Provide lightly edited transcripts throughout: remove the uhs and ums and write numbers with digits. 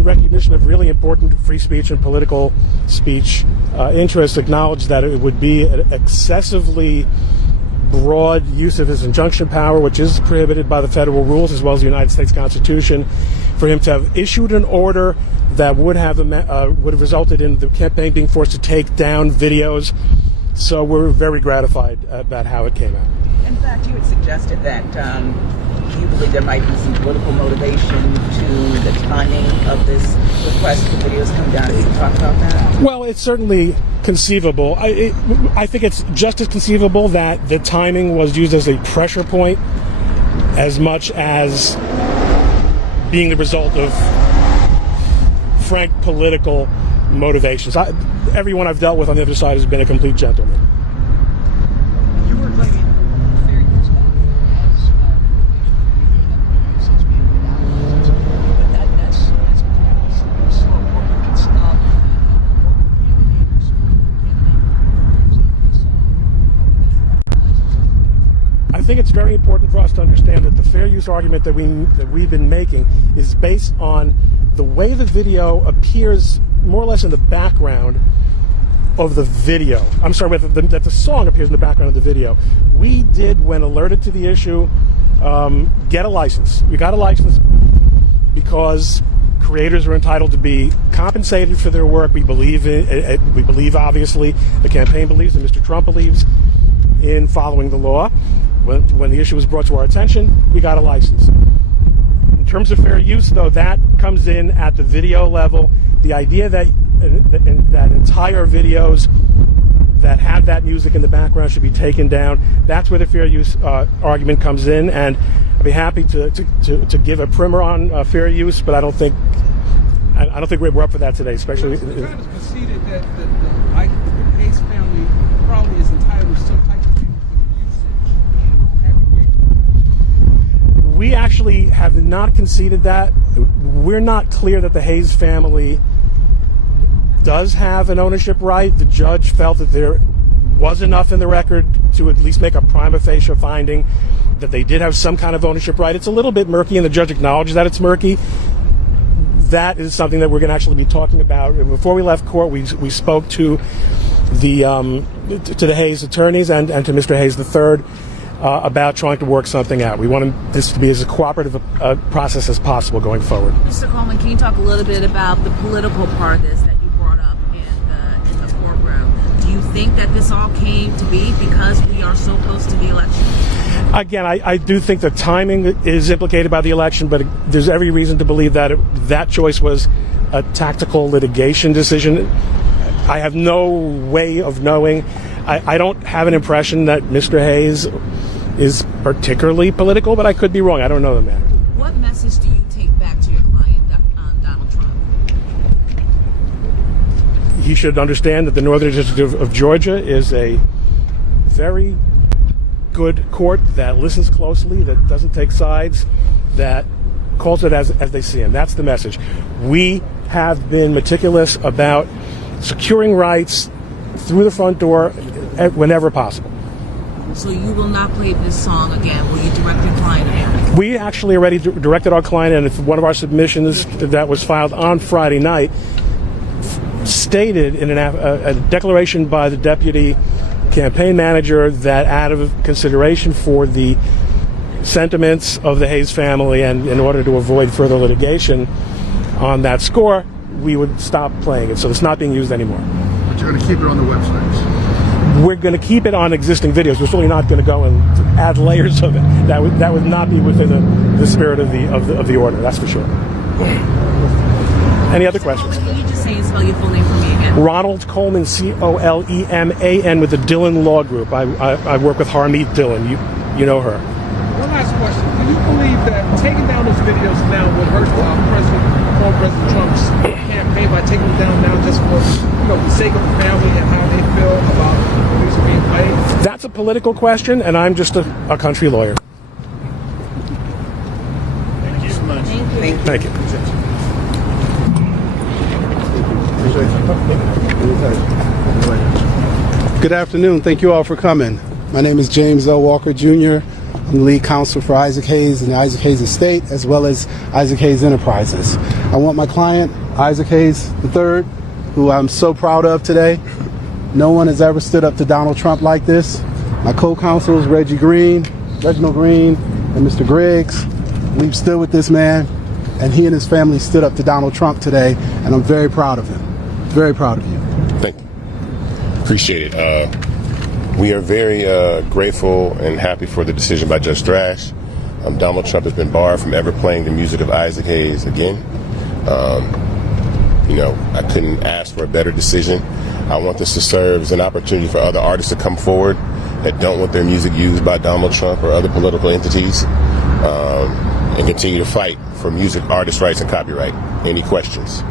in recognition of really important free speech and political speech interests, acknowledged that it would be an excessively broad use of his injunction power, which is prohibited by the federal rules as well as the United States Constitution, for him to have issued an order that would have resulted in the campaign being forced to take down videos. So we're very gratified about how it came out. In fact, you had suggested that you believe there might be some political motivation to the timing of this request for videos coming down. Can you talk about that? Well, it's certainly conceivable. I think it's just as conceivable that the timing was used as a pressure point as much as being the result of frank political motivations. Everyone I've dealt with on the other side has been a complete gentleman. You were claiming fair use as since being but that's slow work. It's not I think it's very important for us to understand that the fair use argument that we've been making is based on the way the video appears more or less in the background of the video. I'm sorry, that the song appears in the background of the video. We did, when alerted to the issue, get a license. We got a license because creators are entitled to be compensated for their work. We believe obviously, the campaign believes, and Mr. Trump believes in following the law. When the issue was brought to our attention, we got a license. In terms of fair use, though, that comes in at the video level. The idea that entire videos that have that music in the background should be taken down, that's where the fair use argument comes in, and I'd be happy to give a primer on fair use, but I don't think we're up for that today, especially. It's kind of conceded that the Hayes family probably is entitled to some type of payment for the usage. We actually have not conceded that. We're not clear that the Hayes family does have an ownership right. The judge felt that there was enough in the record to at least make a prima facie finding that they did have some kind of ownership right. It's a little bit murky, and the judge acknowledges that it's murky. That is something that we're going to actually be talking about. And before we left court, we spoke to the Hayes attorneys and to Mr. Hayes III about trying to work something out. We want this to be as cooperative a process as possible going forward. Mr. Coleman, can you talk a little bit about the political part of this that you brought up in the courtroom? Do you think that this all came to be because we are so close to the election? Again, I do think the timing is implicated by the election, but there's every reason to believe that that choice was a tactical litigation decision. I have no way of knowing. I don't have an impression that Mr. Hayes is particularly political, but I could be wrong. I don't know the man. What message do you take back to your client, Donald Trump? He should understand that the Northern District of Georgia is a very good court that listens closely, that doesn't take sides, that calls it as they see him. That's the message. We have been meticulous about securing rights through the front door whenever possible. So you will not play this song again? Will you direct your client again? We actually already directed our client, and if one of our submissions that was filed on Friday night stated in a declaration by the deputy campaign manager that out of consideration for the sentiments of the Hayes family and in order to avoid further litigation on that score, we would stop playing it. So it's not being used anymore. But you're going to keep it on the websites? We're going to keep it on existing videos. We're certainly not going to go and add layers of it. That would not be within the spirit of the order. That's for sure. Any other questions? Can you just say and spell your full name for me again? Ronald Coleman, Coleman, with the Dillon Law Group. I work with Harmeet Dillon. You know her. One last question. Do you believe that taking down those videos now would hurt former President Trump's campaign by taking them down now just for the sake of the family and how they feel about police being played? That's a political question, and I'm just a country lawyer. Thank you so much. Thank you. Good afternoon. Thank you all for coming. My name is James L. Walker, Jr. I'm the lead counsel for Isaac Hayes and the Isaac Hayes estate, as well as Isaac Hayes Enterprises. I want my client, Isaac Hayes III, who I'm so proud of today. No one has ever stood up to Donald Trump like this. My co-counsels, Reginald Green, and Mr. Griggs, we've stood with this man, and he and his family stood up to Donald Trump today, and I'm very proud of him. Very proud of you. Thank you. Appreciate it. We are very grateful and happy for the decision by Judge Thrash. Donald Trump has been barred from ever playing the music of Isaac Hayes again. I couldn't ask for a better decision. I want this to serve as an opportunity for other artists to come forward that don't want their music used by Donald Trump or other political entities, and continue to fight for music, artist rights, and copyright. Any questions?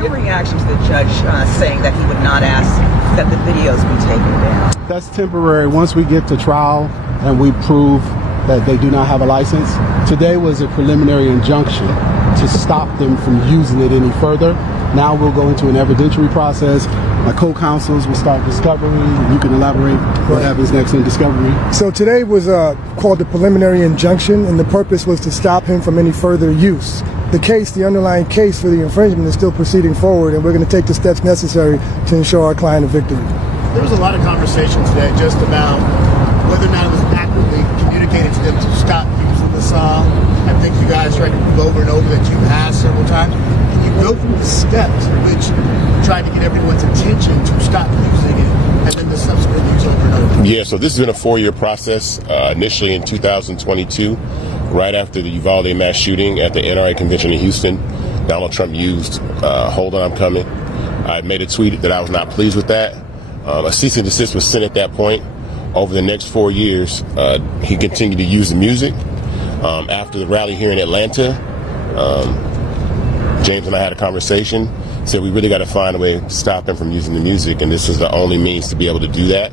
Your reaction to the judge saying that he would not ask that the videos be taken down? That's temporary. Once we get to trial and we prove that they do not have a license, today was a preliminary injunction to stop them from using it any further. Now we'll go into an evidentiary process. My co-counsels will start discovery. You can elaborate what happens next in discovery. So today was called the preliminary injunction, and the purpose was to stop him from any further use. The case, the underlying case for the infringement, is still proceeding forward, and we're going to take the steps necessary to ensure our client a victory. There was a lot of conversation today just about whether or not it was accurately communicated to them to stop using the song. I think you guys tried to prove over and over that you asked several times. Can you go through the steps in which you tried to get everyone's attention to stop using it, and then the subsequent use over and over? Yeah, so this has been a 4-year process. Initially in 2022, right after the Uvalde mass shooting at the NRA convention in Houston, Donald Trump used Hold On, I'm Coming. I made a tweet that I was not pleased with that. A cease and desist was sent at that point. Over the next 4 years, he continued to use the music. After the rally here in Atlanta, James and I had a conversation, said we really got to find a way to stop him from using the music, and this is the only means to be able to do that.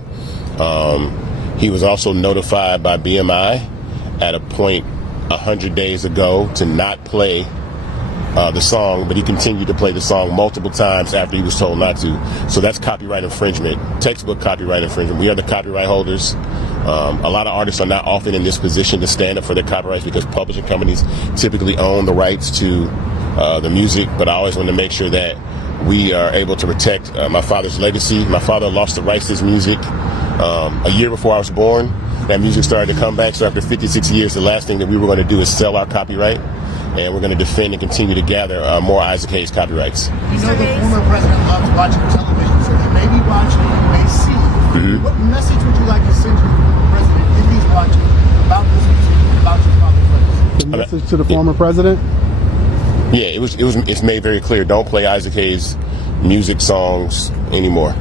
He was also notified by BMI at a point 100 days ago to not play the song, but he continued to play the song multiple times after he was told not to. So that's copyright infringement, textbook copyright infringement. We are the copyright holders. A lot of artists are not often in this position to stand up for their copyrights because publishing companies typically own the rights to the music, but I always want to make sure that we are able to protect my father's legacy. My father lost the rights to his music a year before I was born. That music started to come back, so after 56 years, the last thing that we were going to do is sell our copyright, and we're going to defend and continue to gather more Isaac Hayes copyrights. You know the former president loves watching television, so he may be watching, he may see. Mm-hmm. What message would you like to send to the former president if he's watching about this music, about your father's legacy? The message to the former president? Yeah, it's made very clear. Don't play Isaac Hayes music songs anymore.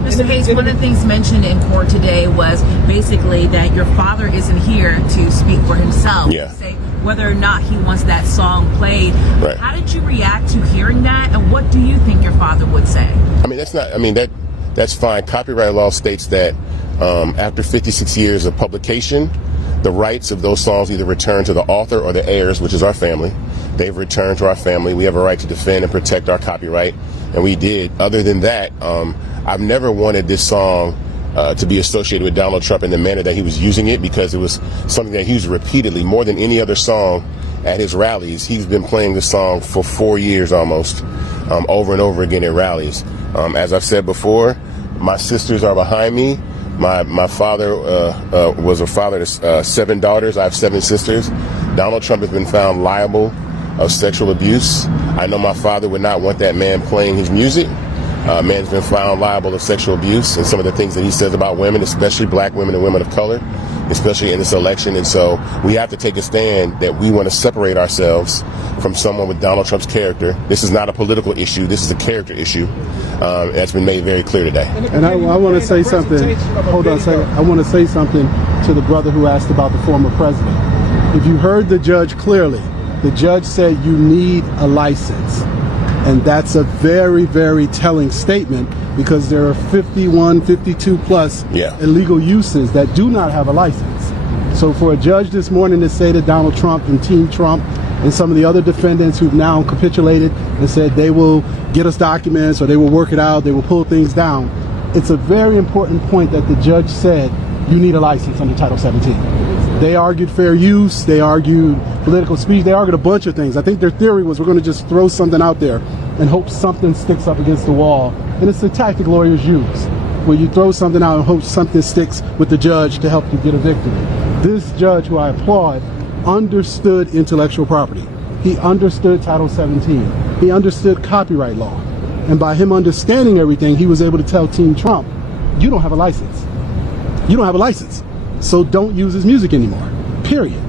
Mr. Hayes, one of the things mentioned in court today was basically that your father isn't here to speak for himself. Yeah. To say whether or not he wants that song played. Right. How did you react to hearing that, and what do you think your father would say? That's fine. Copyright law states that after 56 years of publication, the rights of those songs either return to the author or the heirs, which is our family. They've returned to our family. We have a right to defend and protect our copyright, and we did. Other than that, I've never wanted this song to be associated with Donald Trump in the manner that he was using it, because it was something that he used repeatedly, more than any other song at his rallies. He's been playing this song for 4 years almost, over and over again at rallies. As I've said before, my sisters are behind me. My father was a father to 7 daughters. I have 7 sisters. Donald Trump has been found liable of sexual abuse. I know my father would not want that man playing his music. Man's been found liable of sexual abuse and some of the things that he says about women, especially black women and women of color, especially in this election. And so we have to take a stand that we want to separate ourselves from someone with Donald Trump's character. This is not a political issue. This is a character issue. That's been made very clear today. And I want to say something. Hold on a second. I want to say something to the brother who asked about the former president. If you heard the judge clearly, the judge said you need a license. And that's a very, very telling statement, because there are 51, 52 plus illegal uses that do not have a license. So for a judge this morning to say that Donald Trump and Team Trump and some of the other defendants who've now capitulated and said they will get us documents or they will work it out, they will pull things down, it's a very important point that the judge said you need a license under Title 17. They argued fair use, they argued political speech, they argued a bunch of things. I think their theory was we're going to just throw something out there and hope something sticks up against the wall. And it's the tactic lawyers use, where you throw something out and hope something sticks with the judge to help you get a victory. This judge, who I applaud, understood intellectual property. He understood Title 17. He understood copyright law. And by him understanding everything, he was able to tell Team Trump, you don't have a license. You don't have a license. So don't use his music anymore, period.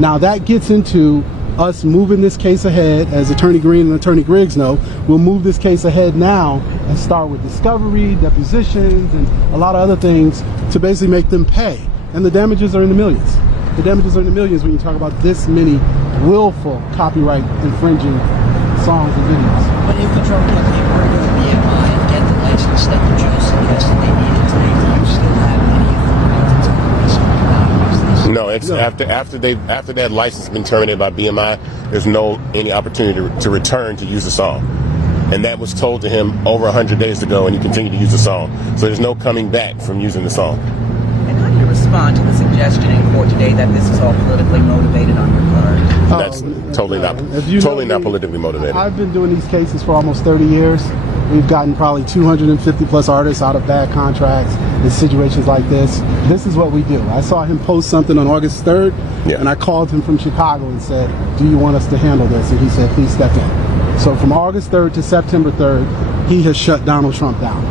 Now that gets into us moving this case ahead. As Attorney Green and Attorney Griggs know, we'll move this case ahead now and start with discovery, depositions, and a lot of other things to basically make them pay. And the damages are in the millions. The damages are in the millions when you talk about this many willful copyright infringing songs and videos. But if the drug company were to go to BMI and get the license that the judge suggested they needed to, do you still have any authority to tell something about this? No, it's after that license has been terminated by BMI, there's no any opportunity to return to use the song. And that was told to him over 100 days ago, and he continued to use the song. So there's no coming back from using the song. And how do you respond to the suggestion in court today that this is all politically motivated on your part? That's totally not politically motivated. I've been doing these cases for almost 30 years. We've gotten probably 250 plus artists out of bad contracts in situations like this. This is what we do. I saw him post something on August 3rd, and I called him from Chicago and said, do you want us to handle this? And he said, please step in. So from August 3rd to September 3rd, he has shut Donald Trump down.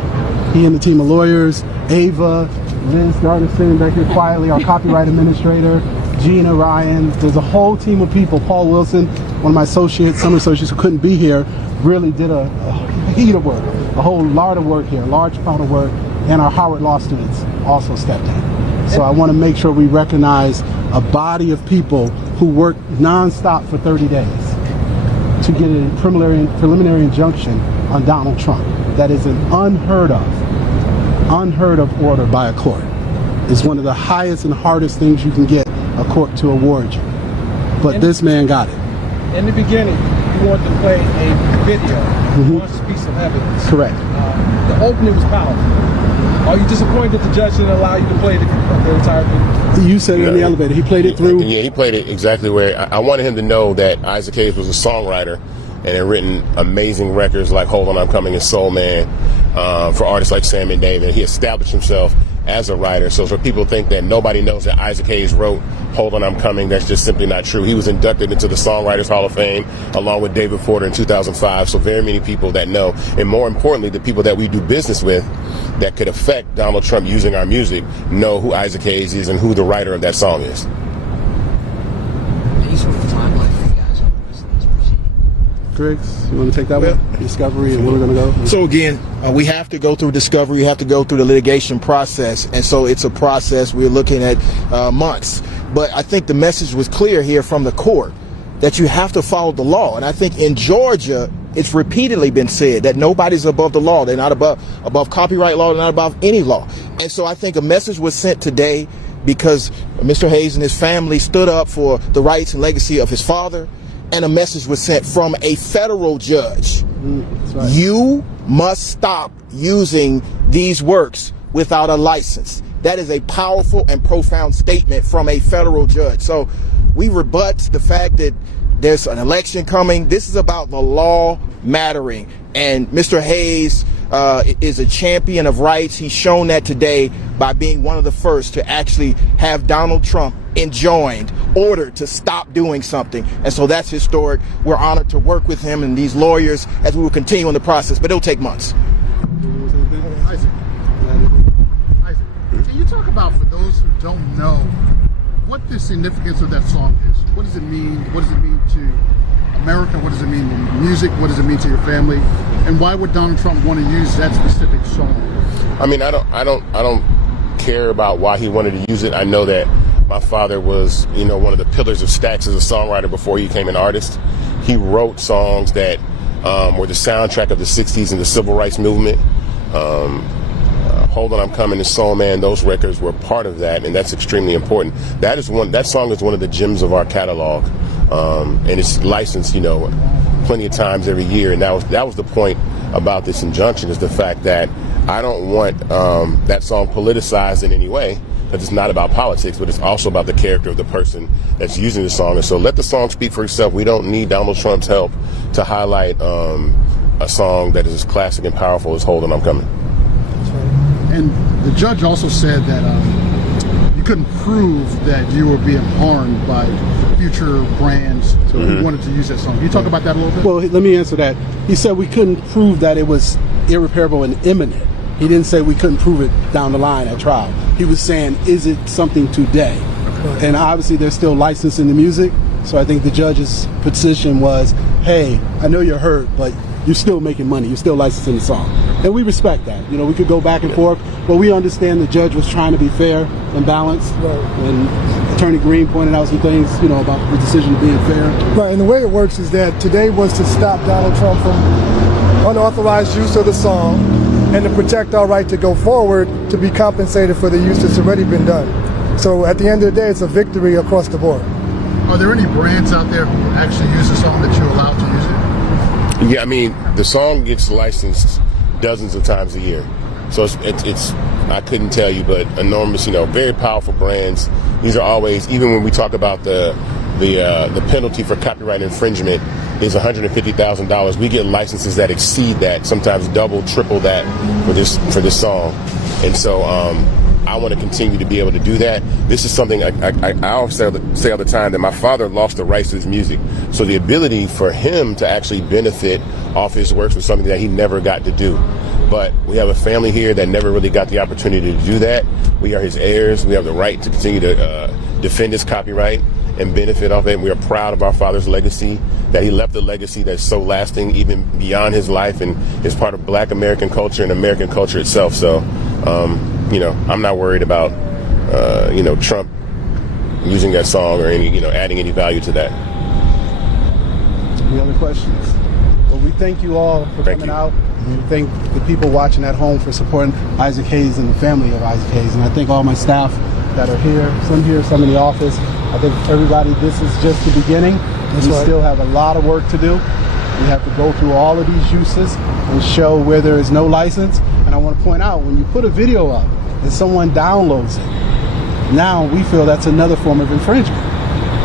He and the team of lawyers, Ava, Liz Gardner sitting back here quietly, our copyright administrator, Gina, Ryan, there's a whole team of people. Paul Wilson, one of my associates, summer associates who couldn't be here, really did a heat of work, a whole lot of work here, large amount of work, and our Howard Law students also stepped in. So I want to make sure we recognize a body of people who worked nonstop for 30 days to get a preliminary injunction on Donald Trump. That is an unheard of order by a court. It's one of the highest and hardest things you can get a court to award you. But this man got it. In the beginning, you wanted to play a video, one piece of evidence. Correct. The opening was powerful. Are you disappointed that the judge didn't allow you to play the entire video? You said it in the elevator. He played it through. Yeah, he played it exactly where I wanted him to know that Isaac Hayes was a songwriter and had written amazing records like Hold On, I'm Coming and Soul Man for artists like Sam and David. He established himself as a writer. So for people think that nobody knows that Isaac Hayes wrote Hold On, I'm Coming, that's just simply not true. He was inducted into the Songwriters Hall of Fame along with David Porter in 2005. So very many people that know, and more importantly, the people that we do business with that could affect Donald Trump using our music know who Isaac Hayes is and who the writer of that song is. Any sort of timeline for you guys on the rest of these proceedings? Griggs, you want to take that one? Discovery and where we're going to go? So again, we have to go through discovery, you have to go through the litigation process, and so it's a process. We're looking at months. But I think the message was clear here from the court that you have to follow the law. And I think in Georgia, it's repeatedly been said that nobody's above the law. They're not above copyright law. They're not above any law. And so I think a message was sent today because Mr. Hayes and his family stood up for the rights and legacy of his father. And a message was sent from a federal judge. Right. You must stop using these works without a license. That is a powerful and profound statement from a federal judge. So we rebut the fact that there's an election coming. This is about the law mattering. And Mr. Hayes is a champion of rights. He's shown that today by being one of the first to actually have Donald Trump enjoined, ordered to stop doing something. And so that's historic. We're honored to work with him and these lawyers as we will continue in the process, but it'll take months. Isaac, can you talk about, for those who don't know, what the significance of that song is? What does it mean? What does it mean to America? What does it mean to music? What does it mean to your family? And why would Donald Trump want to use that specific song? I mean, I don't care about why he wanted to use it. I know that my father was, one of the pillars of Stax as a songwriter before he became an artist. He wrote songs that were the soundtrack of the 60s and the civil rights movement. Hold On, I'm Coming and Soul Man, those records were part of that, and that's extremely important. That song is one of the gems of our catalog, and it's licensed, plenty of times every year. And that was the point about this injunction, is the fact that I don't want that song politicized in any way. because it's not about politics, but it's also about the character of the person that's using the song. And so let the song speak for itself. We don't need Donald Trump's help to highlight a song that is as classic and powerful as Hold On, I'm Coming. And the judge also said that you couldn't prove that you were being harmed by future brands who wanted to use that song. Can you talk about that a little bit? Well, let me answer that. He said we couldn't prove that it was irreparable and imminent. He didn't say we couldn't prove it down the line at trial. He was saying, is it something today? Okay. And obviously they're still licensing the music, so I think the judge's position was, hey, I know you're hurt, but you're still making money. You're still licensing the song. And we respect that. You know, we could go back and forth, but we understand the judge was trying to be fair and balanced. Right. And Attorney Green pointed out some things, you know, about the decision being fair. Right, and the way it works is that today was to stop Donald Trump from unauthorized use of the song and to protect our right to go forward to be compensated for the use that's already been done. So at the end of the day, it's a victory across the board. Are there any brands out there who actually use the song that you're allowed to use it? Yeah, I mean, the song gets licensed dozens of times a year. So it's I couldn't tell you, but enormous, you know, very powerful brands. These are always, even when we talk about the penalty for copyright infringement is $150,000. We get licenses that exceed that, sometimes double, triple that for this song. And so I want to continue to be able to do that. This is something I always say all the time, that my father lost the rights to his music. So the ability for him to actually benefit off his works was something that he never got to do. But we have a family here that never really got the opportunity to do that. We are his heirs. We have the right to continue to defend his copyright and benefit off it. And we are proud of our father's legacy, that he left a legacy that's so lasting even beyond his life and is part of Black American culture and American culture itself. So, you know, I'm not worried about, you know, Trump using that song or any, you know, adding any value to that. Any other questions? Well, we thank you all for coming out. We thank the people watching at home for supporting Isaac Hayes and the family of Isaac Hayes. And I thank all my staff that are here, some in the office. I think everybody, this is just the beginning. We still have a lot of work to do. We have to go through all of these uses and show where there is no license. And I want to point out, when you put a video up and someone downloads it, now we feel that's another form of infringement.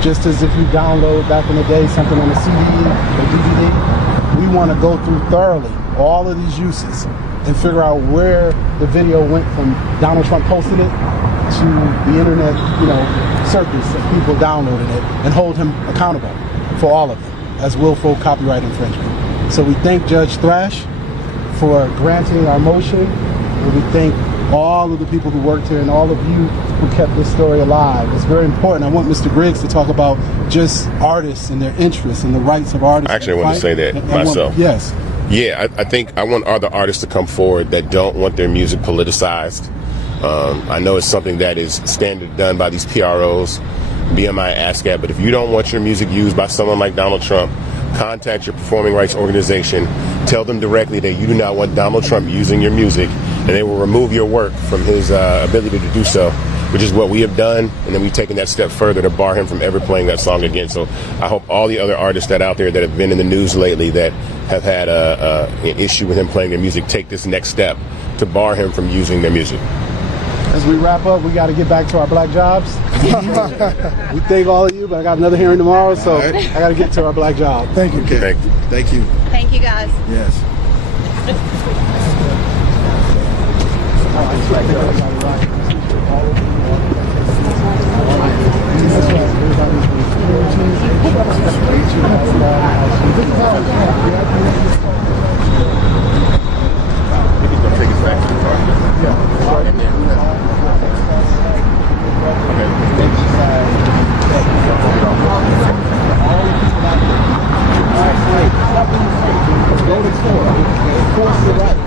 Just as if you download back in the day something on a CD or DVD, we want to go through thoroughly all of these uses and figure out where the video went from Donald Trump posting it to the internet, you know, circus of people downloading it, and hold him accountable for all of it as willful copyright infringement. So we thank Judge Thrash for granting our motion, and we thank all of the people who worked here and all of you who kept this story alive. It's very important. I want Mr. Griggs to talk about just artists and their interests and the rights of artists. Actually, I want to say that myself. Yes. Yeah, I think I want other artists to come forward that don't want their music politicized. I know it's something that is standard done by these PROs, BMI, ASCAP, but if you don't want your music used by someone like Donald Trump, contact your performing rights organization, tell them directly that you do not want Donald Trump using your music, and they will remove your work from his ability to do so, which is what we have done, and then we've taken that step further to bar him from ever playing that song again. So I hope all the other artists that out there that have been in the news lately that have had an issue with him playing their music take this next step to bar him from using their music. As we wrap up, we got to get back to our black jobs. We thank all of you, but I got another hearing tomorrow, so I got to get to our black job. Thank you. Okay. Thank you. Thank you, guys. Yes. Take us back to the car. And then, Go to court. Enforce the right.